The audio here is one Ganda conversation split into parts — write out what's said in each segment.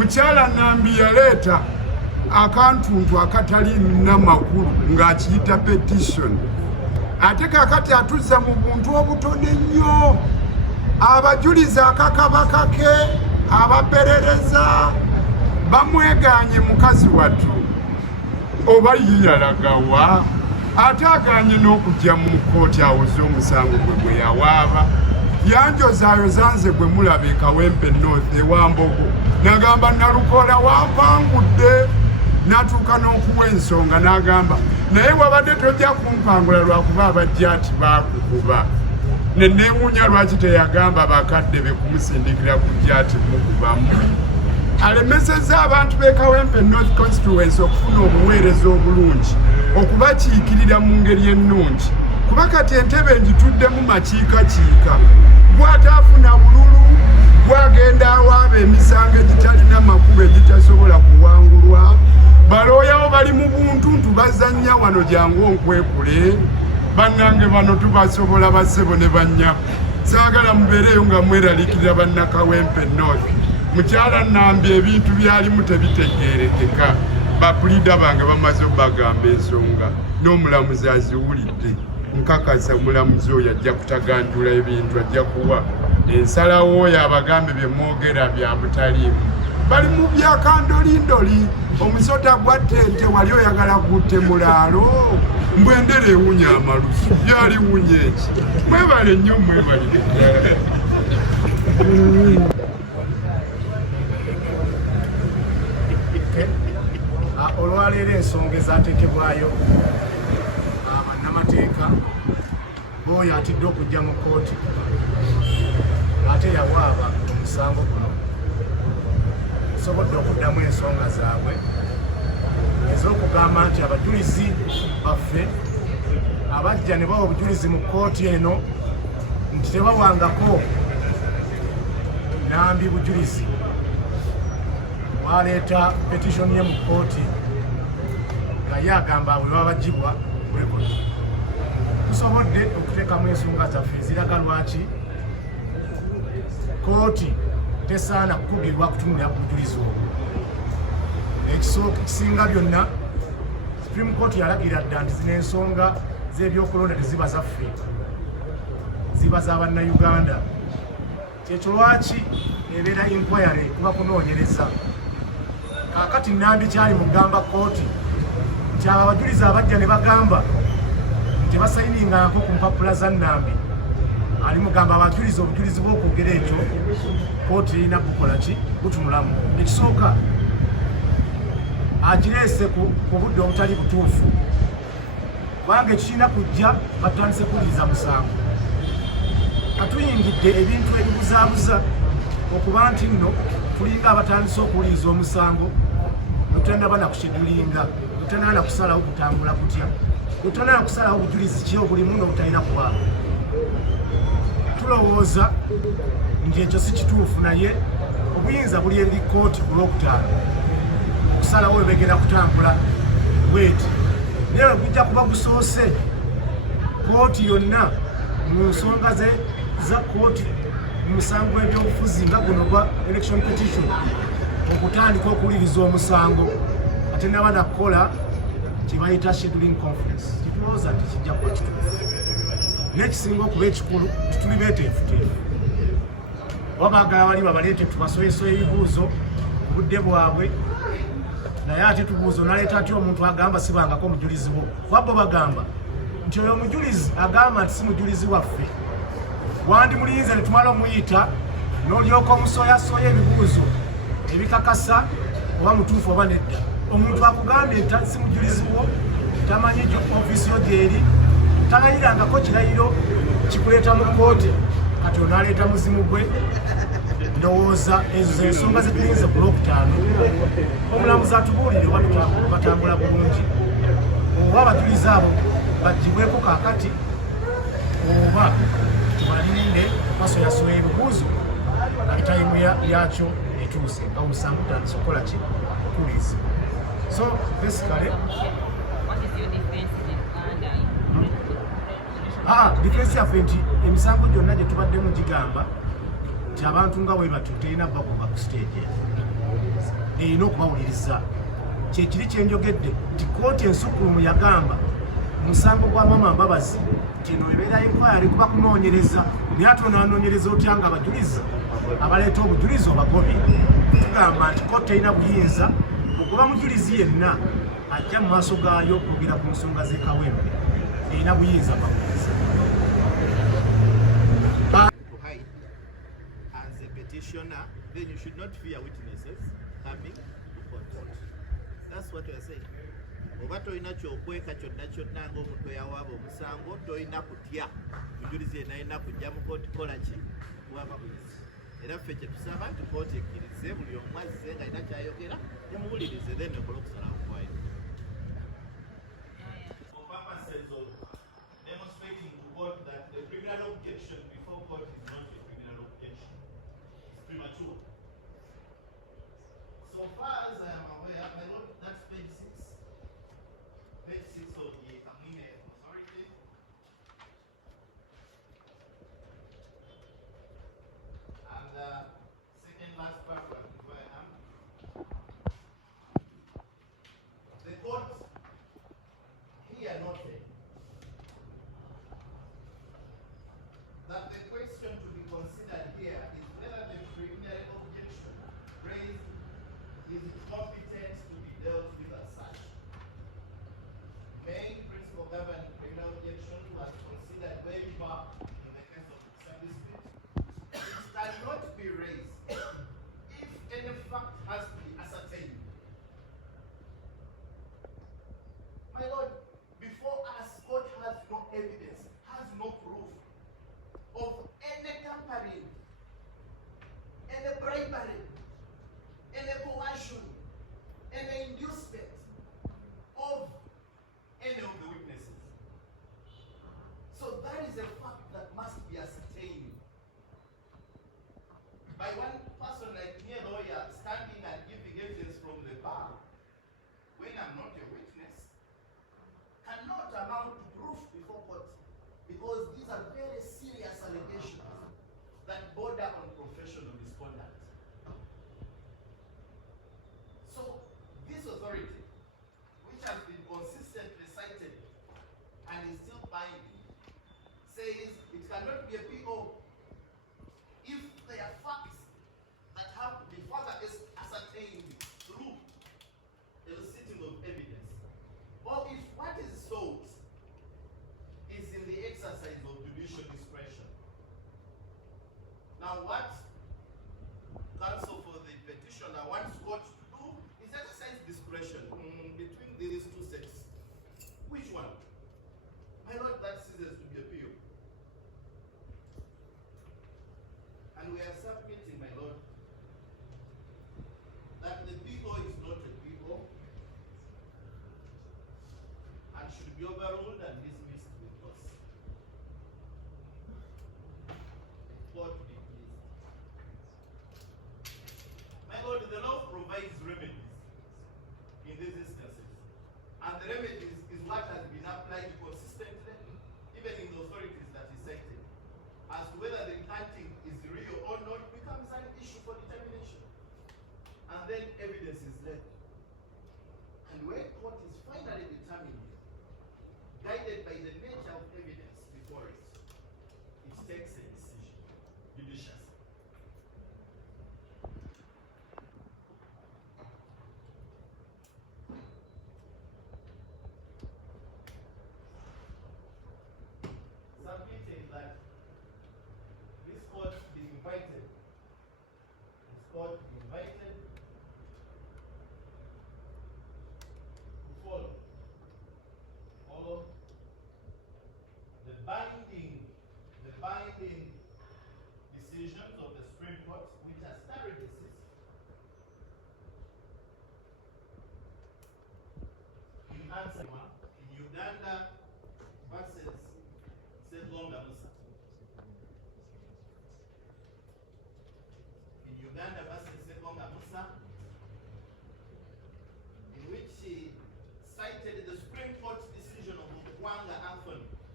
Mukyala Nambi yaleeta akantuntu akatali namakulu ng'akiyita petition. Ate kakati atuzza mu buntu obutono ennyo. Abajuliza akakabaka ke, abaperereza bamweganye mukazi wattu oba ye yalagawa ate aganye n'okujja mu kkooti awoze omusango gwe yawaaba yanjozaayoza nze gwe mulaba e Kawempe North ewambogo n'agamba Nalukoola wampangudde n'atuuka n'okuwa ensonga n'agamba naye wabadde tojja kumpangula lwakuba abajja ati baakukuba neewuunya lwaki teyagamba bakadde be kumusindikira kujja ati mukubamu. Alemesezza abantu b'e Kawempe North Constituency okufuna obuweereza obulungi okubakiikirira mu ngeri ennungi kuba kati entebe ngituddemu makiikakiika bw'ataafuna bululu bw'agenda awaaba emisango egitalina makubo egitasobola kuwangulwa balooyawo bali mu buntuntu bazannya wano jangu onkwekule bannange bano tubasobola bassebo ne bannyako saagala mubeereyo nga mweraliikirira bannakawempe North. Mukyala Nambi ebintu byalimu tebitegeerekeka bakulida bange bamaze obbagamba ensonga n'omulamuzi aziwulidde nkakasa omulamuzi oyo ajja kutaganjula ebintu ajja kuwa ensalawo oyo abagambe bye mwogera bya butaliimu bali mu byakandolindoli omusota gwa ttente wali oyagala gutte mulaalo mbwendera ewunya amalusu byaliwunya eki mwebale nnyo mwebalire olwaleero ensonga ezateekebwayo bannamateeka b'oyo atidde okujja mu kkooti ate yawaaba omusango guno sobodde okuddamu ensonga zaabwe ez'okugamba nti abajulizi baffe abajja ne bawa obujulizi mu kkooti eno nti tebawangako Nambi bujulizi waleeta petition ye mu kkooti nga ye agamba bwe babagibwa rekodi. Tusobodde okuteekamu ensonga zaffe eziraga lwaki kkooti tesaana kukugirwa kutunulira ku bujulizi obwo. Ekisinga byonna Supreme Court yalagira dda nti zino ensonga z'ebyokulonda teziba zaffe, ziba za bannayuganda. Kyekyo lwaki ebeera inquiry kuba kunoonyereza. Kakati Nambi kyali mugamba kkooti nti abo abajulizi abajja ne bagamba nti basayiningako ku mpapula za Nambi ali mugamba abajulizi obujulizi bw'okwogera ekyo kkooti erina bukola ki butunulamu. Ekisooka agireese ku budde obutali butuufu kubanga ekirina kujja batandise kuwuliriza musango. Katuyingidde ebintu ebibuzaabuza okuba nti nno tulinga abatandise okuwuliriza omusango tutannaba na kushedulinga tutannaba na kusalawo kutambula kutya tutannaba na kusalawo bujulizi ki obulimu n'obutalina kuba. Tulowooza nti ekyo si kituufu naye obuyinza buli eri kkooti ku Lwokutaano okusalawo we begenda kutambula bweti naye gujja kuba gusoose kkooti yonna mu nsonga za kkooti musango w'ebyobufuzi nga guno gwa election petition okutandika okuwuliriza omusango ate naba nakukola kye bayita scheduling conference. Kitulowooza nti kijja kuba kituufu n'ekisinga okuba ekikulu tituli beeteefuteefu oba baagala bali babaleete tubasoyesoye ebibuuzo ku budde bwabwe naye ate tubuuzo naleeta ati omuntu agamba sibangako omujulizi bo wabbo bagamba nti oyo omujulizi agamba nti si mujulizi waffe wandi muliyinza ne tumala omuyita n'olyoka omusoyasoya ebibuuzo ebikakasa oba mutuufu oba nedda. Omuntu akugambye nti si mujulizi wo tamanyi ofiisi yo gyeri talayirangako kirayiro kikuleeta mu kkooti kati onaleeta muzimu gwe. Ndowooza ezo ensonga zitulinze ku Lwokutaano omulamuzi atubuulire oba batambula bulungi oba abajulizi abo bagibweko kaakati oba tubalinde basoyasoya ebibuuzo nga etayimu yakyo etuuse nga omusango gutandise okukola ki kuwuliriza. So basically defense yaffe nti emisango gyonna gye tubaddemu gigamba nti abantu nga bwe batyo terina bakuba ku stage erina okubawuliriza. Kyekiri kyenjogedde nti kkooti ensukkulumu yagamba omusango gwa Maama Mbabazi nti eno ebeera inquiry kuba kunoonyereza, naye ate onoanoonyereza otya nga abajulizi abaleeta obujulizi obagobye? Tugamba nti kkooti terina buyinza okuba mujulizi yenna ajja mu maaso gaayo okwogera ku nsonga z'ekawempe, erina buyinza babulizi. As a petitioner, then you should not fear witnesses coming to court. That's what we are saying. Oba toyina kyokweka kyonna kyonna ng'omuntu yawaaba omusango, toyina kutya mujulizi yenna alina kujja mu kooti kola ki kuwaba bulizi. Era ffe kye tusaba nti kooti ekkirize buli omu azze nga alina kyayogera yamuwulirize then ekole okusalawo kwayo. For purposes of demonstrating to court that the criminal objection before court is not a criminal objection, it's premature. So far as I am aware, my lord, that's page 6. Page 6 of the Nyumiirwe authority. And second last paragraph before I am. The court here noted that the question to be considered here is whether the preliminary objection raised is competent to be dealt with as such. Main principle governing criminal objection was considered waiver in the case of establishment. It cannot be raised if any fact has to be ascertained. My lord, before us, court has no evidence, has no proof of any tampering, any bribery, any coercion, any inducement of any of the witnesses. So that is a fact that must be ascertained by one person like me, a lawyer, standing and giving evidence from the bar when I'm not a witness cannot amount to proof before court, because these are very serious allegations that border on professional misconduct. So this authority, which has been consistently cited and is still binding, says it cannot be a PO if there are facts that have to be further ascertained through eliciting of evidence, or if what is sought is in the exercise of judicial discretion. Now, what counsel for the petitioner wants court to do is exercise discretion between these two sets. Which one? My lord, that ceases to be a PO. And we are submitting, my lord, that the PO is not a PO and should be overruled and dismissed with us. God be pleased. My lord, the law provides remedies in these instances, and the remedies is what has been applied consistently, even in the authorities that is cited. As to whether the recanting is real or not becomes an issue for determination, and then evidence is led. And when court is finally determined, guided by the nature of evidence before it, it takes a decision, judicial. Submitting that this court be invited, to follow the binding decisions of the Supreme Court, which are stare decisis in answer in Uganda versus Segonga Musa. In Uganda versus Segonga Musa, in which he cited the Supreme Court decision of Okwanga Anthony,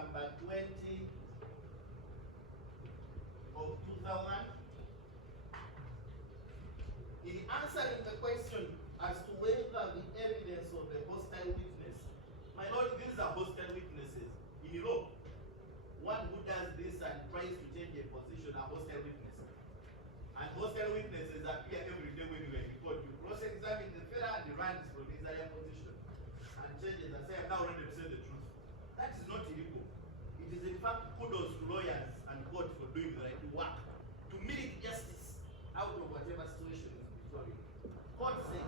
number 20 of 2000, in answering the question as to whether the evidence of a hostile witness, my lord, these are hostile witnesses in law. One who does this and tries to change a position are hostile witnesses. And hostile witnesses appear every day when you are in court. You cross-examine the fellow and he runs from his higher position and changes and say, I'm now ready to say the truth. That is not illegal. It is in fact kudos to lawyers and court for doing the right work to meet justice out of whatever situation is before you. Court says